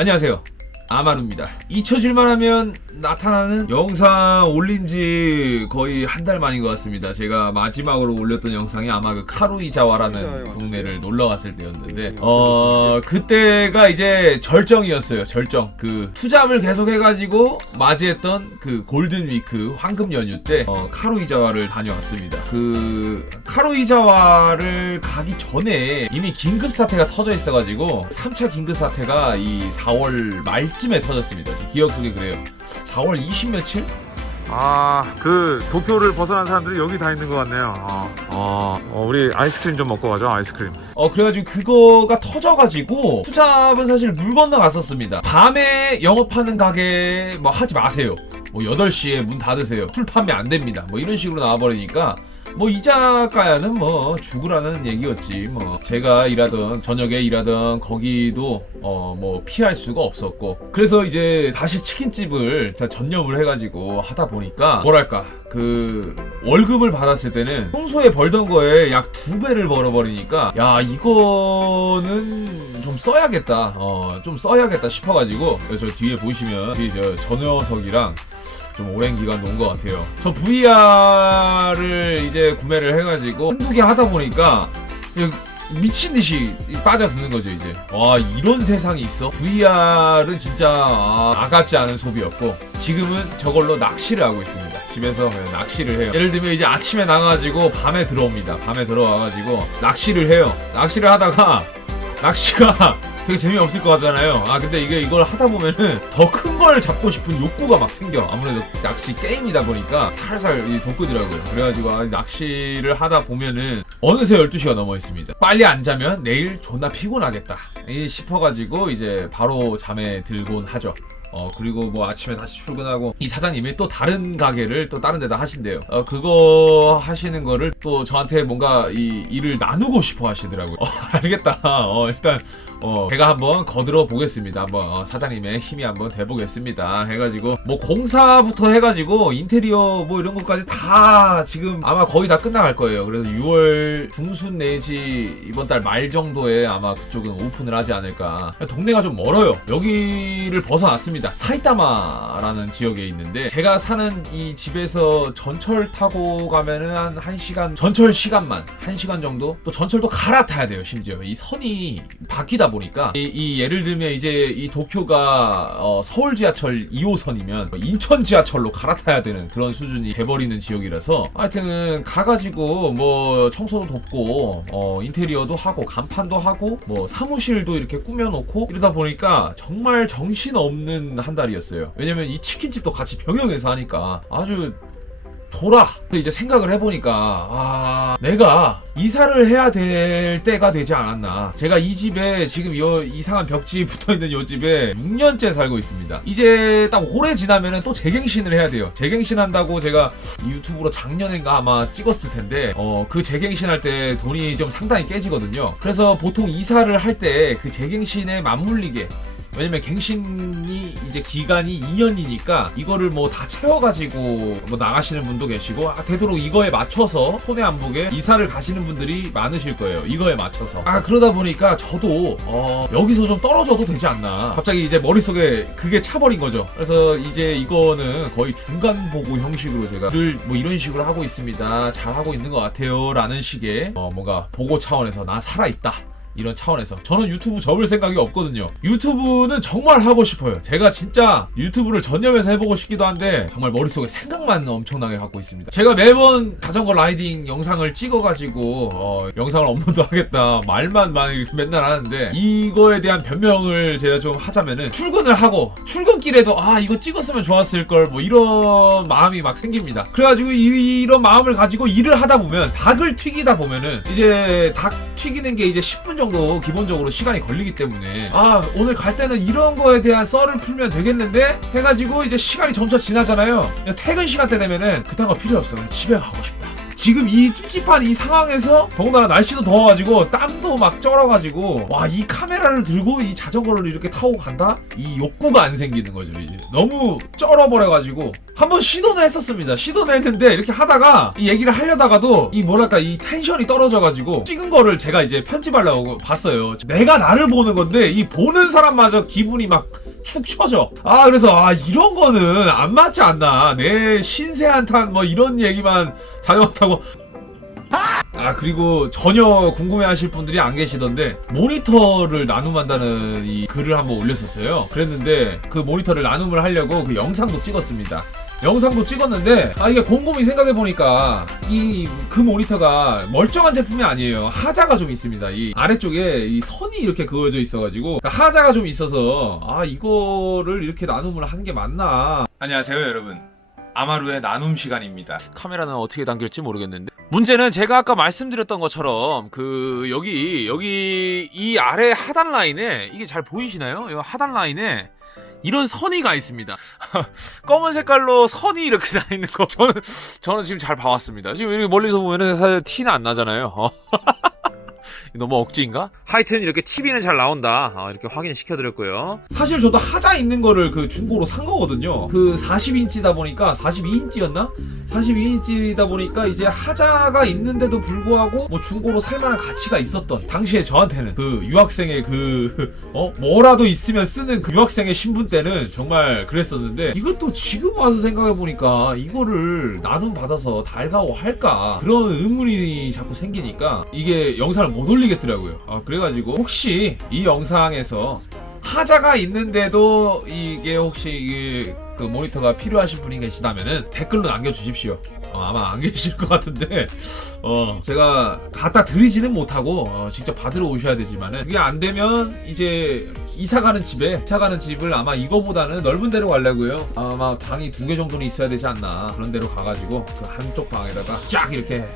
안녕하세요. 아마루입니다. 잊혀질만 하면 나타나는 영상 올린 지 거의 한 달 만인 것 같습니다. 제가 마지막으로 올렸던 영상이 아마 그 카루이자와라는 동네를 놀러 갔을 때였는데, 어, 그때가 이제 절정이었어요. 절정. 그 투잡을 계속 해가지고 맞이했던 그 골든위크 황금 연휴 때, 어, 카루이자와를 다녀왔습니다. 그, 카루이자와를 가기 전에 이미 긴급 사태가 터져 있어가지고, 3차 긴급 사태가 이 4월 말 쯤에 터졌습니다. 제 기억 속에 그래요. 4월 20 며칠? 아, 그 도쿄를 벗어난 사람들이 여기 다 있는 것 같네요. 어, 어, 어, 우리 아이스크림 좀 먹고 가죠, 아이스크림. 어 그래가지고 그거가 터져가지고 투잡은 사실 물 건너 갔었습니다 밤에 영업하는 가게 뭐 하지 마세요 뭐 8시에 문 닫으세요 술 판매 안 됩니다 뭐 이런 식으로 나와버리니까 뭐 이자카야는 뭐 죽으라는 얘기였지. 뭐 제가 일하던 저녁에 일하던 거기도 어 뭐 피할 수가 없었고. 그래서 이제 다시 치킨집을 다 전념을 해가지고 하다 보니까 뭐랄까 그 월급을 받았을 때는 평소에 벌던 거에 약 두 배를 벌어버리니까 야 이거는 좀 써야겠다. 어 좀 써야겠다 싶어가지고 저 뒤에 보시면 뒤에 저 전효석이랑 좀 오랜 기간 논 것 같아요. 저 VR을 이제 구매를 해가지고 한두 개 하다 보니까 미친 듯이 빠져드는 거죠 이제. 와 이런 세상이 있어? VR은 진짜 아, 아깝지 않은 소비였고 지금은 저걸로 낚시를 하고 있습니다. 집에서 낚시를 해요. 예를 들면 이제 아침에 나가가지고 밤에 들어옵니다. 밤에 들어와가지고 낚시를 해요. 낚시를 하다가 낚시가 되게 재미없을 것 같잖아요. 아 근데 이게 이걸 하다 보면은 더 큰 걸 잡고 싶은 욕구가 막 생겨. 아무래도 낚시 게임이다 보니까 살살 이 돋구더라고요. 그래가지고 아, 낚시를 하다 보면은 어느새 12시가 넘어 있습니다. 빨리 안 자면 내일 존나 피곤하겠다. 이 싶어가지고 이제 바로 잠에 들곤 하죠. 어 그리고 뭐 아침에 다시 출근하고 이 사장님이 또 다른 가게를 또 다른 데다 하신대요. 어 그거 하시는 거를 또 저한테 뭔가 이 일을 나누고 싶어 하시더라고요. 어, 알겠다. 어 일단 어 제가 한번 거들어 보겠습니다. 한번 어, 사장님의 힘이 한번 돼 보겠습니다. 해가지고 뭐 공사부터 해가지고 인테리어 뭐 이런 것까지 다 지금 아마 거의 다 끝나갈 거예요. 그래서 6월 중순 내지 이번 달 말 정도에 아마 그쪽은 오픈을 하지 않을까. 동네가 좀 멀어요. 여기를 벗어났습니다. 사이타마라는 지역에 있는데 제가 사는 이 집에서 전철 타고 가면은 한 1시간 전철 시간만 1시간 정도 또 전철도 갈아타야 돼요. 심지어 이 선이 바뀌다 보니까 이, 이 예를 들면 이제 이 도쿄가 어, 서울 지하철 2호선이면 인천 지하철로 갈아타야 되는 그런 수준이 돼버리는 지역이라서 하여튼 가가지고 뭐 청소도 돕고 어, 인테리어도 하고 간판도 하고 뭐 사무실도 이렇게 꾸며놓고 이러다 보니까 정말 정신 없는 한 달이었어요. 왜냐면 이 치킨집도 같이 병영해서 하니까 아주 돌아. 이제 생각을 해보니까 아 내가 이사를 해야 될 때가 되지 않았나. 제가 이 집에 지금 이 이상한 벽지 붙어 있는 이 집에 6년째 살고 있습니다. 이제 딱 오래 지나면은 또 재갱신을 해야 돼요. 재갱신한다고 제가 이 유튜브로 작년인가 아마 찍었을 텐데 어 그 재갱신할 때 돈이 좀 상당히 깨지거든요. 그래서 보통 이사를 할 때 그 재갱신에 맞물리게 왜냐면 갱신이 이제 기간이 2년이니까 이거를 뭐 다 채워가지고 뭐 나가시는 분도 계시고 아, 되도록 이거에 맞춰서 손해 안 보게 이사를 가시는 분들이 많으실 거예요. 이거에 맞춰서. 아 그러다 보니까 저도 어, 여기서 좀 떨어져도 되지 않나. 갑자기 이제 머릿속에 그게 차버린 거죠. 그래서 이제 이거는 거의 중간 보고 형식으로 제가 늘뭐 이런 식으로 하고 있습니다. 잘 하고 있는 것 같아요 라는 식의 어, 뭔가 보고 차원에서 나 살아 있다. 이런 차원에서 저는 유튜브 접을 생각이 없거든요. 유튜브는 정말 하고 싶어요. 제가 진짜 유튜브를 전념해서 해보고 싶기도 한데 정말 머릿속에 생각만 엄청나게 갖고 있습니다. 제가 매번 자전거 라이딩 영상을 찍어가지고 어, 영상을 업로드 하겠다 말만 막 맨날 하는데 이거에 대한 변명을 제가 좀 하자면은 출근을 하고 출근길에도 아 이거 찍었으면 좋았을 걸 뭐 이런 마음이 막 생깁니다. 그래가지고 이, 이런 마음을 가지고 일을 하다 보면 닭을 튀기다 보면은 이제 닭 튀기는 게 이제 10분 정도 기본적으로 시간이 걸리기 때문에 아 오늘 갈 때는 이런 거에 대한 썰을 풀면 되겠는데? 해가지고 이제 시간이 점차 지나잖아요. 퇴근 시간 때 되면은 그딴 거 필요 없어 집에 가고 싶다 지금 이 찝찝한 이 상황에서 더군다나 날씨도 더워가지고 땀도 막 쩔어가지고 와 이 카메라를 들고 이 자전거를 이렇게 타고 간다? 이 욕구가 안 생기는 거죠 이제. 너무 쩔어버려가지고 한번 시도는 했었습니다. 시도는 했는데 이렇게 하다가 이 얘기를 하려다가도 이 뭐랄까 이 텐션이 떨어져가지고 찍은 거를 제가 이제 편집하려고 봤어요. 내가 나를 보는 건데 이 보는 사람마저 기분이 막 축 처져. 아 그래서 아 이런 거는 안 맞지 않나. 내 신세 한탄 뭐 이런 얘기만 타고. 아 그리고 전혀 궁금해하실 분들이 안 계시던데 모니터를 나눔한다는 이 글을 한번 올렸었어요. 그랬는데 그 모니터를 나눔을 하려고 그 영상도 찍었습니다. 영상도 찍었는데 아 이게 곰곰이 생각해 보니까 이 그 모니터가 멀쩡한 제품이 아니에요. 하자가 좀 있습니다. 이 아래쪽에 이 선이 이렇게 그어져 있어가지고. 그러니까 하자가 좀 있어서 아 이거를 이렇게 나눔을 하는 게 맞나. 안녕하세요 여러분. 아마루의 나눔 시간입니다. 카메라는 어떻게 당길지 모르겠는데. 문제는 제가 아까 말씀드렸던 것처럼 그 여기 여기 이 아래 하단 라인에 이게 잘 보이시나요? 이 하단 라인에 이런 선이 가 있습니다. 검은 색깔로 선이 이렇게 나 있는 거 저는 저는 지금 잘 봐왔습니다. 지금 이렇게 멀리서 보면은 사실 티는 안 나잖아요. 어. 너무 억지인가? 하여튼 이렇게 TV는 잘 나온다. 어, 이렇게 확인시켜드렸고요. 사실 저도 하자 있는 거를 그 중고로 산 거거든요. 그 40인치다 보니까 42인치였나? 42인치다 보니까 이제 하자가 있는데도 불구하고 뭐 중고로 살만한 가치가 있었던 당시에 저한테는 그 유학생의 그 어? 뭐라도 있으면 쓰는 그 유학생의 신분 때는 정말 그랬었는데 이것도 지금 와서 생각해 보니까 이거를 나눔 받아서 달가고 할까 그런 의문이 자꾸 생기니까 이게 영상을 못 올리겠더라고요. 아, 그래가지고 혹시 이 영상에서 하자가 있는데도 이게 혹시 이게 그 모니터가 필요하신 분이 계시다면은 댓글로 남겨주십시오. 어, 아마 안 계실 것 같은데 어 제가 갖다 드리지는 못하고 어, 직접 받으러 오셔야 되지만은 그게 안 되면 이제 이사 가는 집에 이사 가는 집을 아마 이거보다는 넓은 데로 가려고요. 아마 방이 두 개 정도는 있어야 되지 않나 그런 데로 가가지고 그 한쪽 방에다가 쫙 이렇게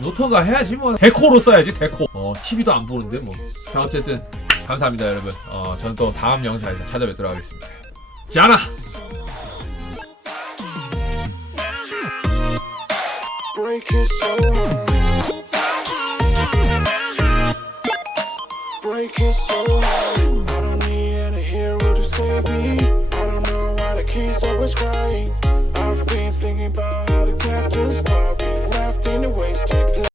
노터가 해야지 뭐 데코로 써야지 데코 어 TV도 안 보는데 뭐자 어쨌든 감사합니다 여러분 어 저는 또 다음 영상에서 찾아뵙도록 하겠습니다 자나